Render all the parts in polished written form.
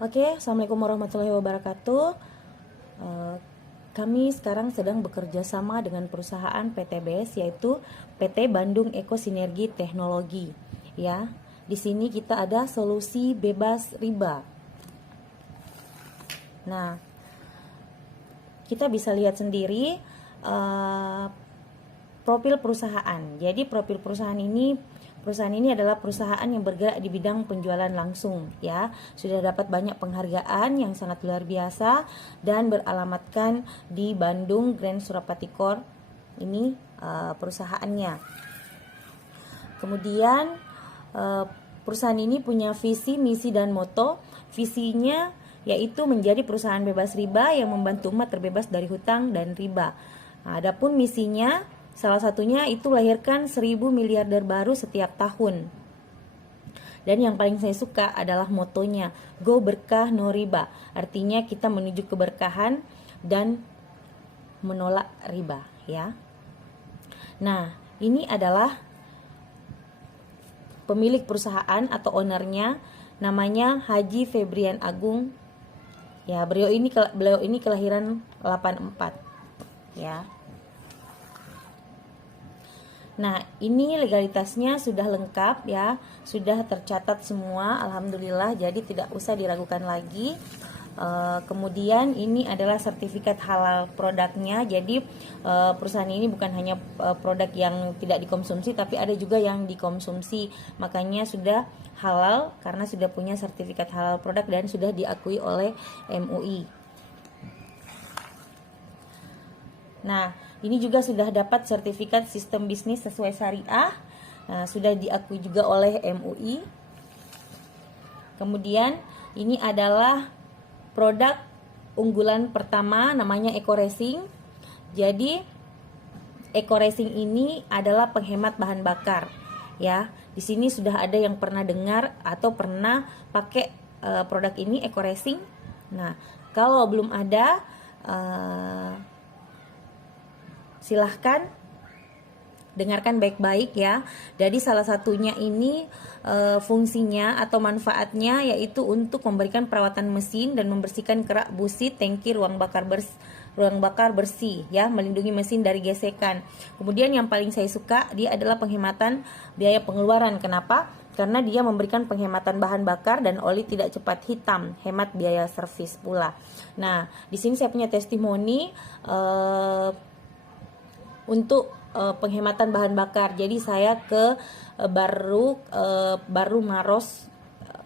Oke, Assalamualaikum warahmatullahi wabarakatuh. Eh, Kami sekarang sedang bekerja sama dengan perusahaan PTBS, yaitu PT Bandung Eko Sinergi Teknologi. Ya, di sini kita ada solusi bebas riba. Nah, kita bisa lihat sendiri profil perusahaan. Jadi profil perusahaan ini adalah perusahaan yang bergerak di bidang penjualan langsung, ya. Sudah dapat banyak penghargaan yang sangat luar biasa dan beralamatkan di Bandung Grand Surapati Core. Ini perusahaannya. Kemudian perusahaan ini punya visi, misi dan moto. Visinya yaitu menjadi perusahaan bebas riba yang membantu umat terbebas dari hutang dan riba. Nah, adapun misinya salah satunya itu melahirkan 1000 miliarder baru setiap tahun. Dan yang paling saya suka adalah motonya, Go Berkah No Riba. Artinya kita menuju keberkahan dan menolak riba, ya. Nah, ini adalah pemilik perusahaan atau ownernya, namanya Haji Febrian Agung. Ya, beliau ini kelahiran 84, ya. Nah, ini legalitasnya sudah lengkap, ya, sudah tercatat semua, alhamdulillah, jadi tidak usah diragukan lagi. Kemudian ini adalah sertifikat halal produknya. Jadi perusahaan ini bukan hanya produk yang tidak dikonsumsi, tapi ada juga yang dikonsumsi. Makanya sudah halal karena sudah punya sertifikat halal produk dan sudah diakui oleh MUI. Nah, ini juga sudah dapat sertifikat sistem bisnis sesuai syariah. Nah, sudah diakui juga oleh MUI. Kemudian ini adalah produk unggulan pertama, namanya Eco Racing. Jadi Eco Racing ini adalah penghemat bahan bakar, ya. Di sini sudah ada yang pernah dengar atau pernah pakai produk ini, Eco Racing. Nah, kalau belum ada, silahkan dengarkan baik-baik, ya. Jadi salah satunya ini fungsinya atau manfaatnya yaitu untuk memberikan perawatan mesin dan membersihkan kerak busi tangki ruang bakar bersih, ya, melindungi mesin dari gesekan. Kemudian yang paling saya suka dia adalah penghematan biaya pengeluaran. Kenapa? Karena dia memberikan penghematan bahan bakar dan oli tidak cepat hitam, hemat biaya servis pula. Nah, di sini saya punya testimoni untuk penghematan bahan bakar. Jadi saya ke baru Maros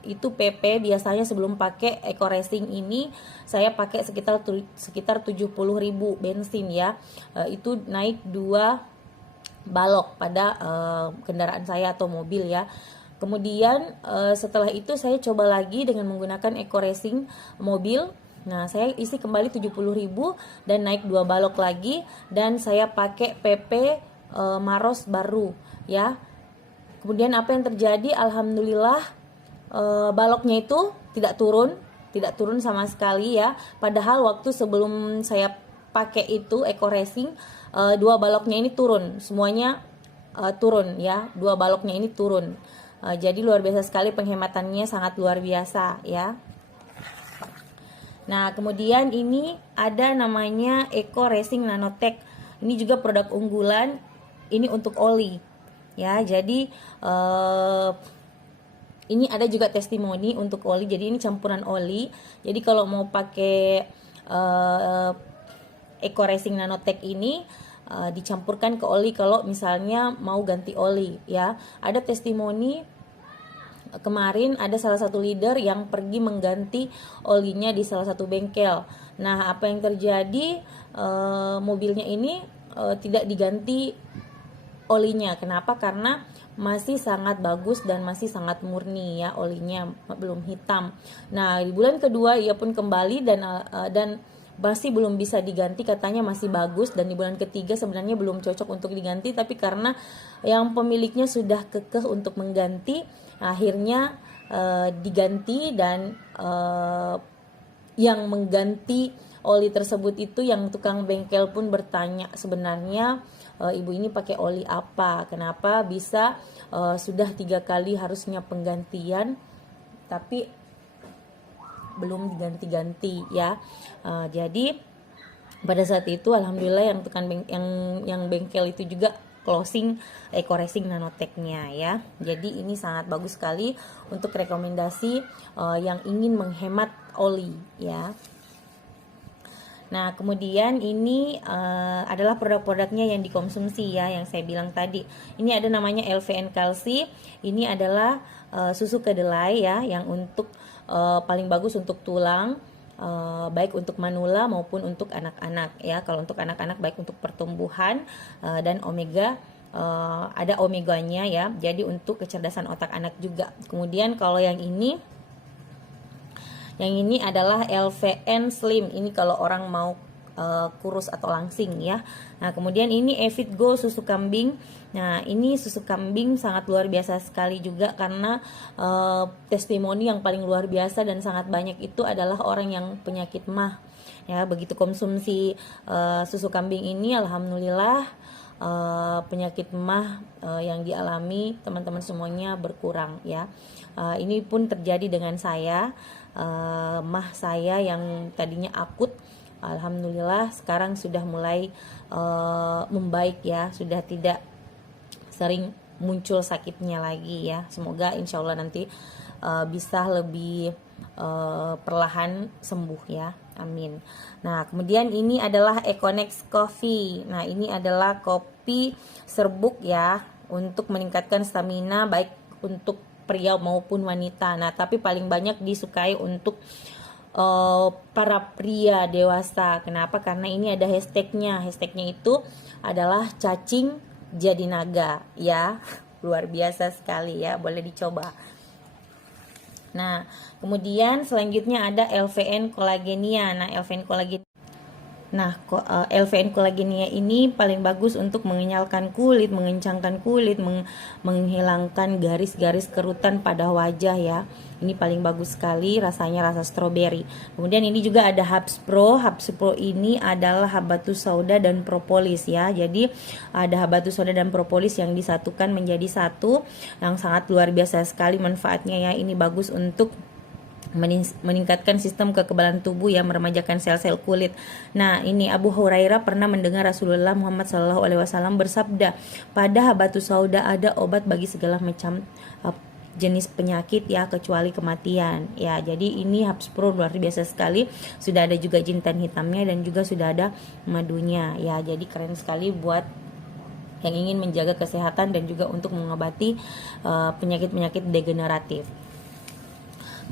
itu PP, biasanya sebelum pakai Eco Racing ini saya pakai sekitar 70.000 bensin, ya. Itu naik 2 balok pada kendaraan saya atau mobil, ya. Kemudian setelah itu saya coba lagi dengan menggunakan Eco Racing mobil. Nah, saya isi kembali 70.000 dan naik 2 balok lagi, dan saya pakai PP Maros baru, ya. Kemudian apa yang terjadi? Alhamdulillah baloknya itu tidak turun sama sekali, ya. Padahal waktu sebelum saya pakai itu Eco Racing, 2 baloknya ini turun, semuanya turun, ya. 2 baloknya ini turun. Jadi luar biasa sekali, penghematannya sangat luar biasa, ya. Nah, kemudian ini ada namanya Eco Racing Nanotech. Ini juga produk unggulan. Ini untuk oli, ya. Jadi ini ada juga testimoni untuk oli. Jadi ini campuran oli. Jadi kalau mau pakai Eco Racing Nanotech ini dicampurkan ke oli kalau misalnya mau ganti oli, ya. Ada testimoni kemarin ada salah satu leader yang pergi mengganti olinya di salah satu bengkel. Nah, apa yang terjadi? Mobilnya ini tidak diganti olinya. Kenapa? Karena masih sangat bagus dan masih sangat murni, ya, olinya belum hitam. Nah, di bulan kedua ia pun kembali dan masih belum bisa diganti, katanya masih bagus. Dan di bulan ketiga sebenarnya belum cocok untuk diganti, tapi karena yang pemiliknya sudah kekeh untuk mengganti, akhirnya diganti. Dan yang mengganti oli tersebut itu yang tukang bengkel pun bertanya, sebenarnya ibu ini pakai oli apa, kenapa bisa sudah 3 kali harusnya penggantian tapi belum diganti-ganti ya. Jadi pada saat itu alhamdulillah yang yang bengkel itu juga closing Eco Racing Nanotech-nya ya. Jadi ini sangat bagus sekali untuk rekomendasi yang ingin menghemat oli ya. Nah, kemudian ini adalah produk-produknya yang dikonsumsi ya, yang saya bilang tadi. Ini ada namanya LVN Calci. Ini adalah susu kedelai ya, yang untuk paling bagus untuk tulang. Baik untuk manula maupun untuk anak-anak ya. Kalau untuk anak-anak baik untuk pertumbuhan dan omega ada omeganya ya. Jadi untuk kecerdasan otak anak juga. Kemudian kalau yang ini adalah LVN Slim. Ini kalau orang mau kurus atau langsing ya. Nah, kemudian ini Evit Go susu kambing. Nah, ini susu kambing sangat luar biasa sekali juga karena testimoni yang paling luar biasa dan sangat banyak itu adalah orang yang penyakit MAH. Ya, begitu konsumsi susu kambing ini alhamdulillah penyakit MAH yang dialami teman-teman semuanya berkurang ya. Ini pun terjadi dengan saya. MAH saya yang tadinya akut, alhamdulillah sekarang sudah mulai membaik ya, sudah tidak sering muncul sakitnya lagi ya. Semoga insya Allah nanti bisa lebih perlahan sembuh ya, amin. Nah, kemudian ini adalah Econex Coffee. Nah, ini adalah kopi serbuk ya, untuk meningkatkan stamina baik untuk pria maupun wanita. Nah, tapi paling banyak disukai untuk para pria dewasa. Kenapa? Karena ini ada hashtagnya. Hashtagnya itu adalah cacing jadi naga ya. Luar biasa sekali ya, boleh dicoba. Nah, kemudian selanjutnya ada LVN Collagenea. Nah, LVN Collagenea ini paling bagus untuk mengenyalkan kulit, mengencangkan kulit, menghilangkan garis-garis kerutan pada wajah ya. Ini paling bagus sekali, rasanya rasa stroberi. Kemudian ini juga ada Hubs Pro. Hubs Pro ini adalah habatus sauda dan propolis ya. Jadi ada habatus sauda dan propolis yang disatukan menjadi satu, yang sangat luar biasa sekali manfaatnya ya. Ini bagus untuk meningkatkan sistem kekebalan tubuh ya, meremajakan sel-sel kulit. Nah, ini Abu Hurairah pernah mendengar Rasulullah Muhammad SAW bersabda, pada habatus sauda ada obat bagi segala macam jenis penyakit ya, kecuali kematian ya. Jadi ini Hubs Pro luar biasa sekali. Sudah ada juga jintan hitamnya dan juga sudah ada madunya ya. Jadi keren sekali buat yang ingin menjaga kesehatan dan juga untuk mengobati penyakit-penyakit degeneratif.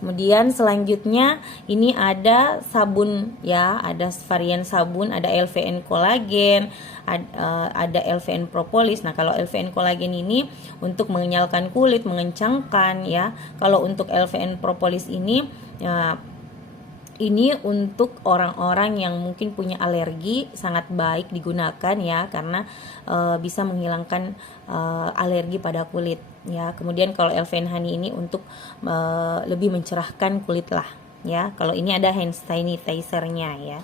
Kemudian selanjutnya ini ada sabun ya, ada varian sabun, ada LVN Collagen, ada LVN Propolis. Nah, kalau LVN Collagen ini untuk mengenyalkan kulit, mengencangkan ya. Kalau untuk LVN Propolis ini ya, ini untuk orang-orang yang mungkin punya alergi, sangat baik digunakan ya, karena bisa menghilangkan alergi pada kulit ya. Kemudian kalau LVN Honey ini untuk lebih mencerahkan kulit lah ya. Kalau ini ada hand sanitizer-nya ya.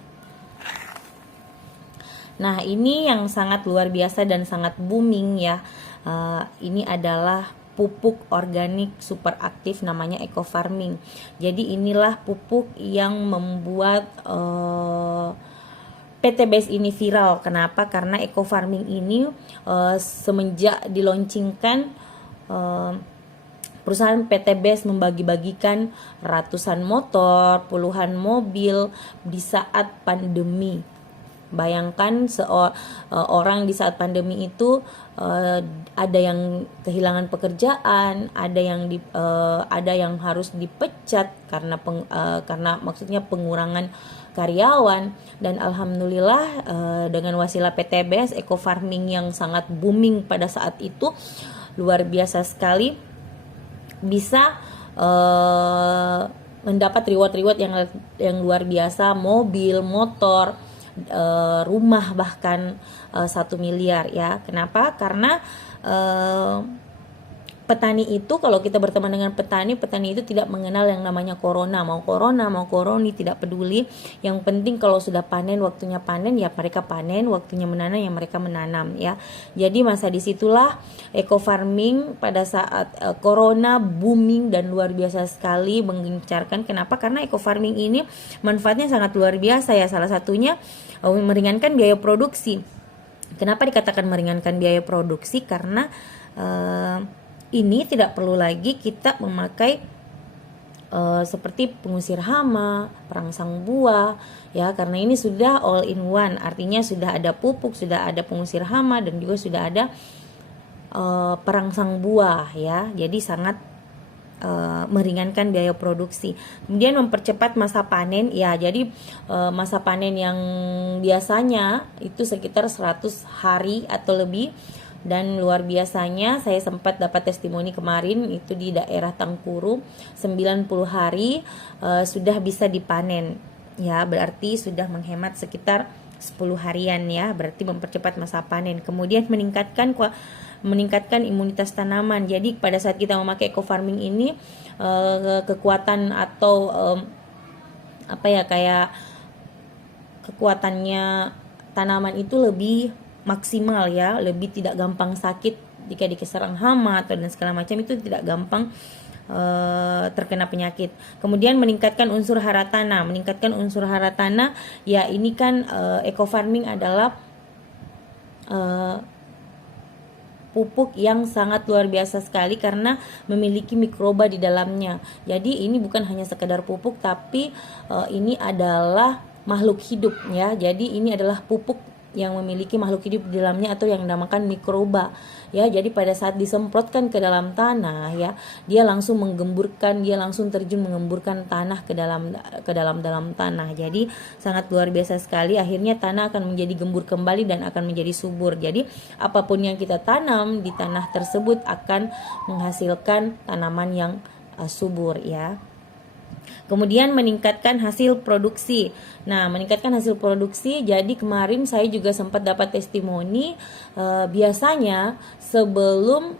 Nah, ini yang sangat luar biasa dan sangat booming ya. Ini adalah pupuk organik super aktif, namanya Eco Farming. Jadi inilah pupuk yang membuat PTBS ini viral. Kenapa? Karena Eco Farming ini semenjak dilaunchingkan, perusahaan PTBS membagi-bagikan ratusan motor, puluhan mobil di saat pandemi. Bayangkan orang di saat pandemi itu ada yang kehilangan pekerjaan, ada yang harus dipecat karena maksudnya pengurangan karyawan, dan alhamdulillah dengan wasilah PTBS Eco Farming yang sangat booming pada saat itu luar biasa sekali, bisa mendapat reward yang luar biasa, mobil, motor, rumah, bahkan 1 miliar ya. Kenapa? Karena petani itu, kalau kita berteman dengan petani itu tidak mengenal yang namanya corona, mau koroni, tidak peduli. Yang penting kalau sudah panen, waktunya panen ya mereka panen, waktunya menanam ya mereka menanam ya. Jadi masa disitulah eco farming pada saat corona booming dan luar biasa sekali menggencarkan. Kenapa? Karena eco farming ini manfaatnya sangat luar biasa ya. Salah satunya meringankan biaya produksi. Kenapa dikatakan meringankan biaya produksi? Karena ini tidak perlu lagi kita memakai seperti pengusir hama, perangsang buah ya, karena ini sudah all in one, artinya sudah ada pupuk, sudah ada pengusir hama, dan juga sudah ada perangsang buah ya. Jadi sangat meringankan biaya produksi. Kemudian mempercepat masa panen ya. Jadi masa panen yang biasanya itu sekitar 100 hari atau lebih, dan luar biasanya saya sempat dapat testimoni kemarin itu di daerah Tangkuru 90 hari sudah bisa dipanen ya, berarti sudah menghemat sekitar 10 harian ya, berarti mempercepat masa panen. Kemudian meningkatkan imunitas tanaman. Jadi pada saat kita memakai eco farming ini kekuatan atau kayak kekuatannya tanaman itu lebih maksimal ya, lebih tidak gampang sakit jika diserang hama atau dan segala macam, itu tidak gampang terkena penyakit. Kemudian meningkatkan unsur hara tanah. Ya ini kan eco farming adalah pupuk yang sangat luar biasa sekali karena memiliki mikroba di dalamnya. Jadi ini bukan hanya sekedar pupuk, tapi ini adalah makhluk hidup ya. Jadi ini adalah pupuk yang memiliki makhluk hidup di dalamnya atau yang dinamakan mikroba ya. Jadi pada saat disemprotkan ke dalam tanah ya, dia langsung terjun mengemburkan tanah ke dalam tanah. Jadi sangat luar biasa sekali, akhirnya tanah akan menjadi gembur kembali dan akan menjadi subur. Jadi apapun yang kita tanam di tanah tersebut akan menghasilkan tanaman yang subur ya. Kemudian meningkatkan hasil produksi. Nah, meningkatkan hasil produksi, jadi kemarin saya juga sempat dapat testimoni, biasanya sebelum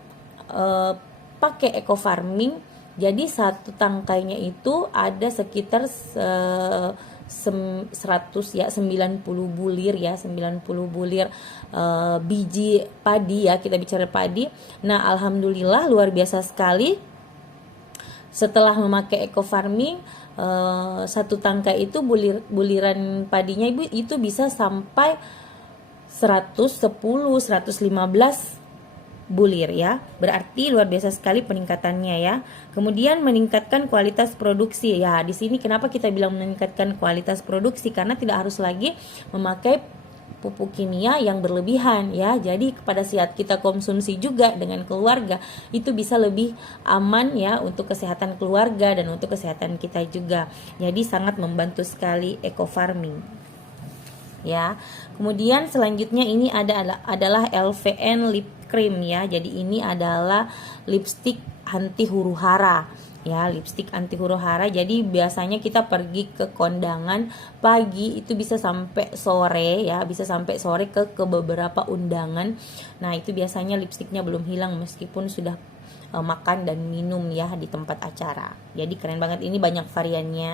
pakai eco farming, jadi satu tangkainya itu ada sekitar 100 ya, 90 bulir ya, 90 bulir biji padi ya, kita bicara padi. Nah, alhamdulillah luar biasa sekali. Setelah memakai eco farming, satu tangkai itu buliran padinya itu bisa sampai 110, 115 bulir ya. Berarti luar biasa sekali peningkatannya ya. Kemudian meningkatkan kualitas produksi. Ya, di sini kenapa kita bilang meningkatkan kualitas produksi? Karena tidak harus lagi memakai pupuk kimia yang berlebihan ya. Jadi pada saat kita konsumsi juga dengan keluarga itu bisa lebih aman ya untuk kesehatan keluarga dan untuk kesehatan kita juga. Jadi sangat membantu sekali eco farming ya. Kemudian selanjutnya ini adalah LVN lip cream ya. Jadi ini adalah lipstick anti huru hara ya, lipstick anti huru hara. Jadi biasanya kita pergi ke kondangan pagi itu bisa sampai sore ya, bisa sampai sore ke beberapa undangan. Nah, itu biasanya lipstiknya belum hilang meskipun sudah makan dan minum ya di tempat acara. Jadi keren banget, ini banyak variannya.